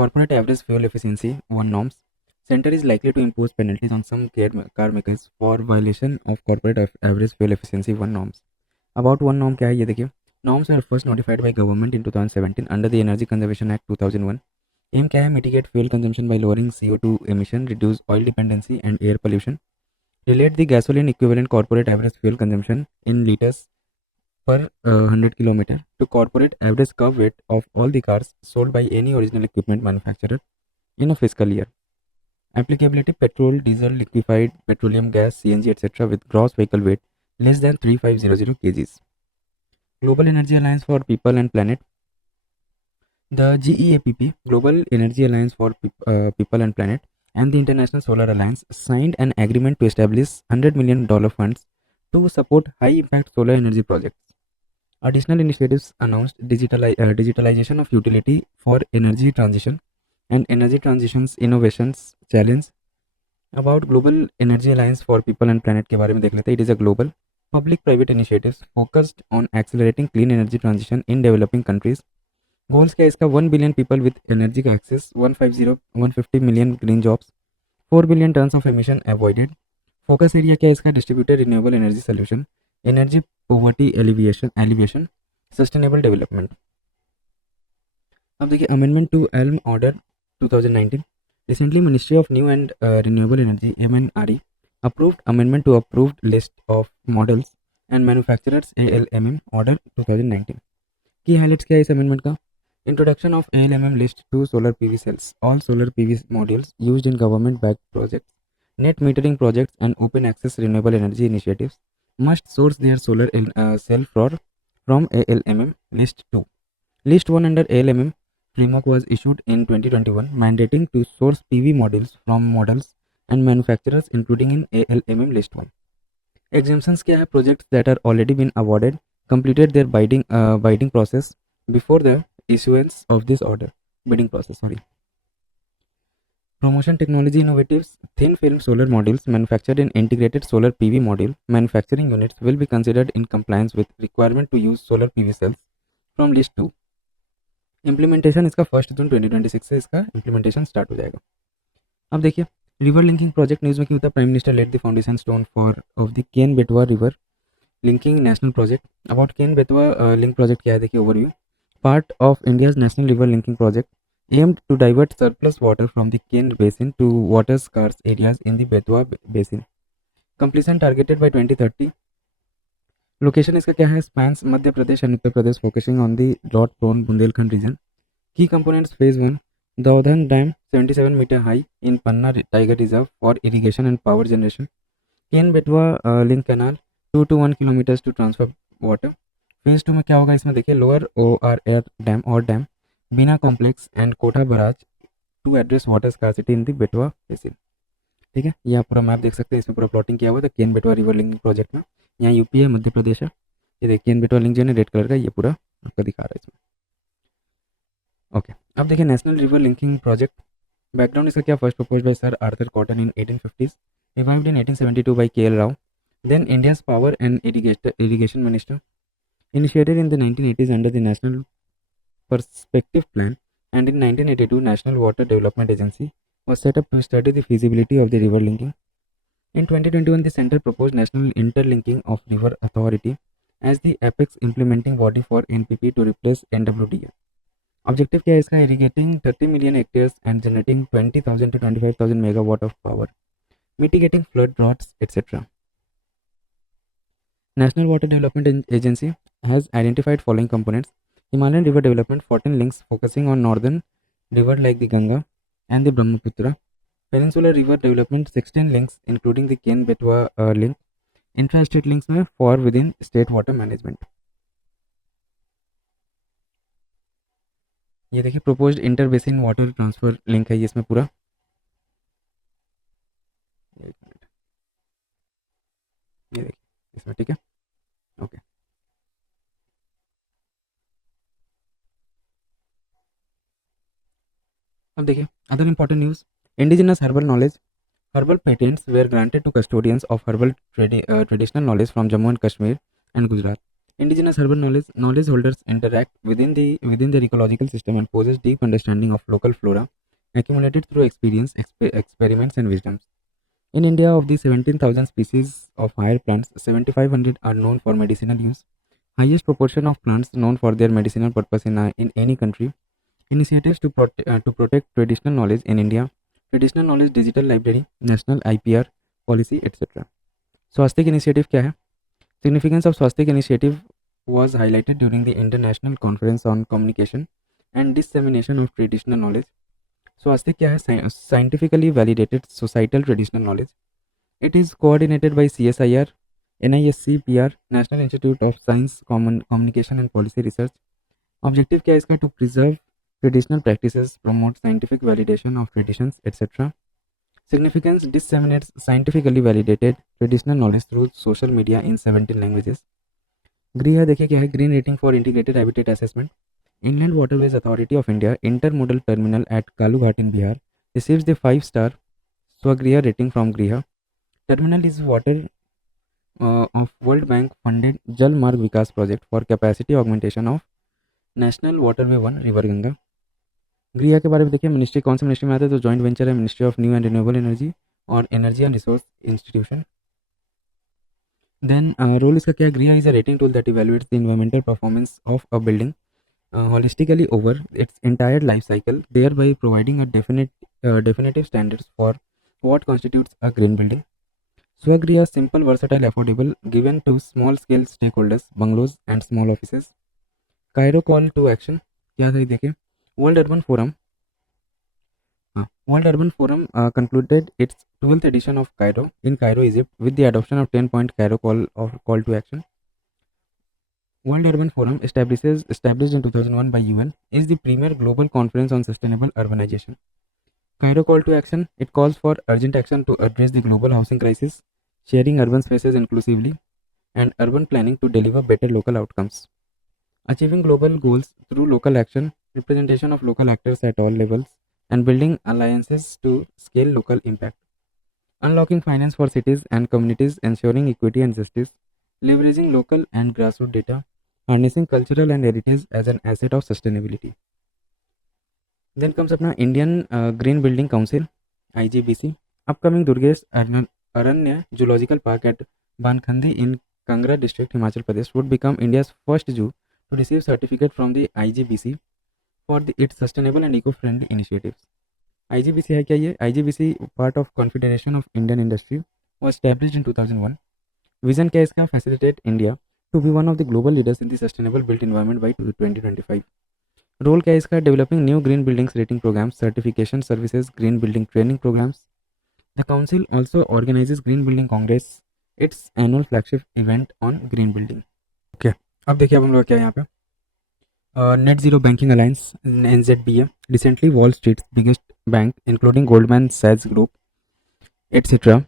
corporate average fuel efficiency 1 norms. Center is likely to impose penalties on some car makers for violation of corporate average fuel efficiency 1 norms. About 1 norm क्या है ये देखिए. Norms were first notified by government in 2017 under the Energy Conservation Act 2001. Aim क्या है? Mitigate fuel consumption by lowering CO2 emission, reduce oil dependency and air pollution. Relate the gasoline equivalent corporate average fuel consumption in liters per 100 kilometer to corporate average curb weight of all the cars sold by any original equipment manufacturer in a fiscal year. Applicability: petrol, diesel, liquefied petroleum gas, CNG, etc. with gross vehicle weight less than 3500 kgs. Global Energy Alliance for People and Planet. The GEAPP, Global Energy Alliance for People and Planet, and the International Solar Alliance signed an agreement to establish $100 million funds to support high-impact solar energy projects. Additional initiatives announced: digitalization of utility for energy transition and energy transitions innovations challenge. About Global Energy Alliance for People and Planet के बारे में देख लेते हैं. It is a global public-private initiatives focused on accelerating clean energy transition in developing countries. Goals क्या है इसका? 1 billion people with energy access, 150 million green jobs, 4 billion tons of emission avoided. Focus area क्या है इसका? Distributed renewable energy solution, energy poverty alleviation, sustainable development. अब देखिए amendment to elm order 2019. Recently, Ministry of New and Renewable Energy (MNRE) approved amendment to approved list of models and manufacturers ALMM order 2019. की highlights क्या है इस amendment का? Introduction of ALMM list to solar PV cells. All solar PV modules used in government-backed projects, net metering projects, and open access renewable energy initiatives must source their solar cell from ALMM list 2. List 1 under ALMM framework was issued in 2021, mandating to source PV modules from models and manufacturers including in ALMM list 1. Exemptions क्या है? Projects that are already been awarded completed their bidding process before the issuance of this order. Bidding process, sorry. Promotion technology innovatives. Thin film solar modules manufactured in integrated solar PV module manufacturing units will be considered in compliance with requirement to use solar PV cells from list 2. Implementation इसका 1 जून 2026 से इसका implementation start हो जाएगा. अब देखिए river linking project news में क्या होता है? Prime minister laid the foundation stone for of the Ken Betwa river linking national project. About Ken Betwa link project क्या है देखिए overview. Part of India's national river linking project aimed to divert surplus water from the Ken basin to water scarce areas in the Betwa basin. Completion targeted by 2030. Location इसका क्या है? Spans Madhya Pradesh and Uttar Pradesh, focusing on the drought prone Bundelkhand region. Key components phase 1 Daudhan dam 77 metre high in Panna Tiger Reserve for irrigation and power generation. Ken Betwa link canal 2 to 1 kilometres to transfer water. Phase 2 में क्या होगा इसमें देखिए lower ORR dam और dam Bina complex and Kota barrage to address water scarcity in the बेटवा basin. ठीक है, यहाँ पूरा मैप देख सकते हैं. इसमें पूरा प्लॉटिंग किया हुआ था केन बेटवा रिवर लिंकिंग प्रोजेक्ट में. यहाँ यूपी है, मध्य प्रदेश है. ये देखिए केन बेटवा लिंक जो है रेड कलर का, ये पूरा आपका दिखा रहा है इसमें. ओके, अब देखिए national river linking project. Background इसका क्या? First propose by sir Arthur Cotton in 1850s, revived in 1872 by KL Rao, then India's power and irrigation minister. Initiated in the 1980s under the national Perspective Plan, and in 1982 National Water Development Agency was set up to study the feasibility of the river linking. In 2021 the center proposed National Interlinking of River Authority as the apex implementing body for NPP to replace NWDA. Objective क्या है इसका? irrigating 30 million hectares and generating 20,000 to 25,000 megawatt of power, mitigating flood droughts, etc. National Water Development Agency has identified following components: Himalayan River Development 14 links focusing on northern river like the Ganga and the Brahmaputra. Peninsular River Development 16 links including the Ken Betwa link. Intra-state links में for within state water management. ये देखिए proposed inter basin water transfer link है ये इसमें पूरा. ये देखिए इसमें, ठीक है. ओके, अब देखिए other important news. Indigenous herbal knowledge. Herbal patents were granted to custodians of herbal traditional knowledge from Jammu and Kashmir and Gujarat. Indigenous urban knowledge holders interact within their ecological system and possess deep understanding of local flora accumulated through experience, experiments, and wisdoms. In India, of the 17,000 species of higher plants, 7,500 are known for medicinal use. Highest proportion of plants known for their medicinal purpose in any country. Initiatives to protect traditional knowledge in India, traditional knowledge digital library, national IPR policy, etc. Swastik initiative क्या है? Significance of Swastik initiative was highlighted during the International Conference on Communication and Dissemination of Traditional Knowledge. Swastik क्या है? Scientifically validated societal traditional knowledge. It is coordinated by CSIR, NISC, PR, National Institute of Science, Communication and Policy Research. Objective क्या है इसका? To preserve traditional practices, promote scientific validation of traditions, etc. Significance: disseminates scientifically validated traditional knowledge through social media in 17 languages. GRIHA देखिए क्या है? Green Rating for Integrated Habitat Assessment. Inland Waterways Authority of India Intermodal Terminal at Kalughat in Bihar receives the 5-star Swagriha rating from GRIHA. Terminal is water of World Bank funded Jal Marg Vikas project for capacity augmentation of National Waterway 1 River Ganga. GRIHA के बारे में देखिए, ministry कौन सी ministry में आता है? तो joint venture है Ministry of New and Renewable Energy और Energy and Resource Institution. Then role इसका क्या है? GRIHA is a rating tool that evaluates the environmental performance of a building holistically over its entire life cycle, thereby providing a definitive standards for what constitutes a green building. Swagriha simple, versatile, affordable, given to small scale stakeholders, bungalows and small offices. Cairo call to action क्या था देखें? World Urban Forum concluded its 12th edition of Cairo in Cairo, Egypt, with the adoption of 10-point Cairo call to action. World Urban Forum, established in 2001 by UN, is the premier global conference on sustainable urbanization. Cairo call to action: it calls for urgent action to address the global housing crisis, sharing urban spaces inclusively, and urban planning to deliver better local outcomes. Achieving global goals through local action, representation of local actors at all levels, and building alliances to scale local impact. Unlocking finance for cities and communities, ensuring equity and justice, leveraging local and grassroots data, harnessing cultural and heritage as an asset of sustainability. Then comes अपना Indian Green Building Council IGBC. Upcoming Durgesh Aranya Zoological Park at Bankhandi in Kangra district, Himachal Pradesh would become India's first zoo to receive certificate from the IGBC for its sustainable and eco-friendly initiatives. IGBC है क्या ये? IGBC part of Confederation of Indian Industry was established in 2001. Vision क्या है इसका? Facilitate India to be one of the global leaders in the sustainable built environment by 2025. Role क्या है इसका? Developing new green buildings rating programs, certification services, green building training programs. The council also organizes Green Building Congress, its annual flagship event on green building. Okay, अब देखिए अब हम लोग क्या है यहाँ पे Net Zero Banking Alliance NZBA. Recently, Wall Street's biggest bank, including Goldman Sachs Group, etc.,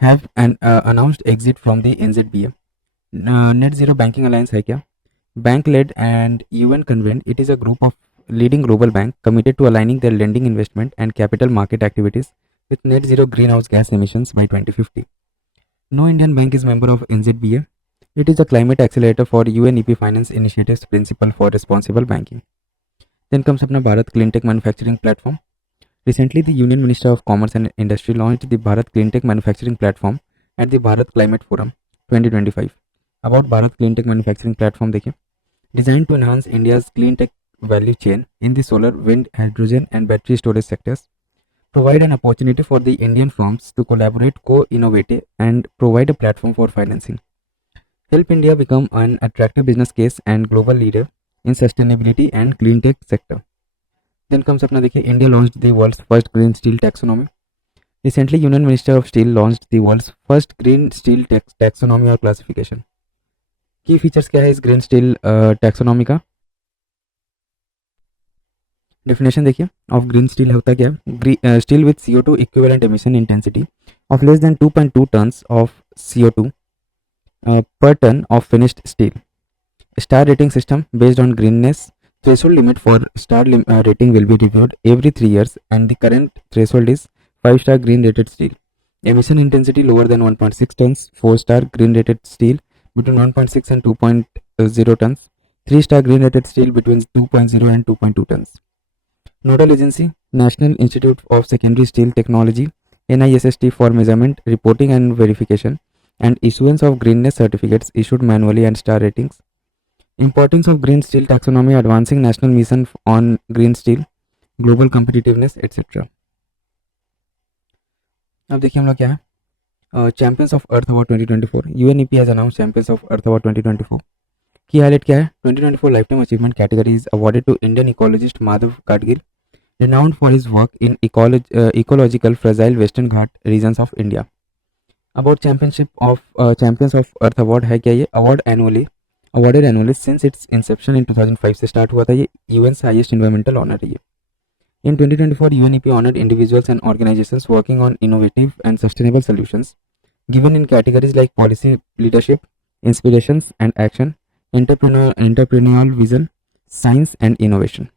have announced exit from the NZBA. Net Zero Banking Alliance है क्या? Bank led and UN convened, it is a group of leading global banks committed to aligning their lending, investment and capital market activities with net zero greenhouse gas emissions by 2050. No Indian bank is member of NZBA. It is a climate accelerator for UNEP Finance Initiatives Principle for Responsible Banking. Then comes अपना Bharat Clean Tech Manufacturing Platform. Recently, the Union Minister of Commerce and Industry launched the Bharat Clean Tech Manufacturing Platform at the Bharat Climate Forum 2025. About Bharat Clean Tech Manufacturing Platform देखिए, designed to enhance India's clean tech value chain in the solar, wind, hydrogen and battery storage sectors, provide an opportunity for the Indian firms to collaborate, co-innovate and provide a platform for financing. Help India become an attractive business case and global leader in sustainability and clean tech sector. Then comes अपना देखिए, India launched the world's first green steel taxonomy. Recently, Union Minister of Steel launched the world's first green steel taxonomy or classification. की features क्या है इस green steel taxonomy का? Definition देखिए of green steel होता क्या है? Steel with CO2 equivalent emission intensity of less than 2.2 tons of CO2 per ton of finished steel. Star rating system based on greenness. Threshold limit for star rating will be reviewed every 3 years and the current threshold is 5-star green rated steel. Emission intensity lower than 1.6 tons. 4-star green rated steel between 1.6 and 0 tons. 3-star green rated steel between 2.0 and 2.2 tons. Nodal agency National Institute of Secondary Steel Technology NISST for measurement, reporting and verification, and issuance of greenness certificates issued manually and star ratings. Importance of green steel taxonomy, advancing national mission on green steel, global competitiveness, etc. अब देखिए हम लोग क्या है champions of earth award 2024 UNEP has announce champions of earth award 2024 की highlight क्या है 2024 life time achievement category is awarded to Indian ecologist Madhav Gadgil renowned for his work in ecological fragile western ghat regions of India. About Champions of Earth Award है क्या ये awarded annually since its inception in 2005 से start हुआ था ये UN's highest environmental honor है ये. In 2024 UNEP honored individuals and organizations working on innovative and sustainable solutions given in categories like policy leadership, inspirations and action, entrepreneurial vision, science and innovation.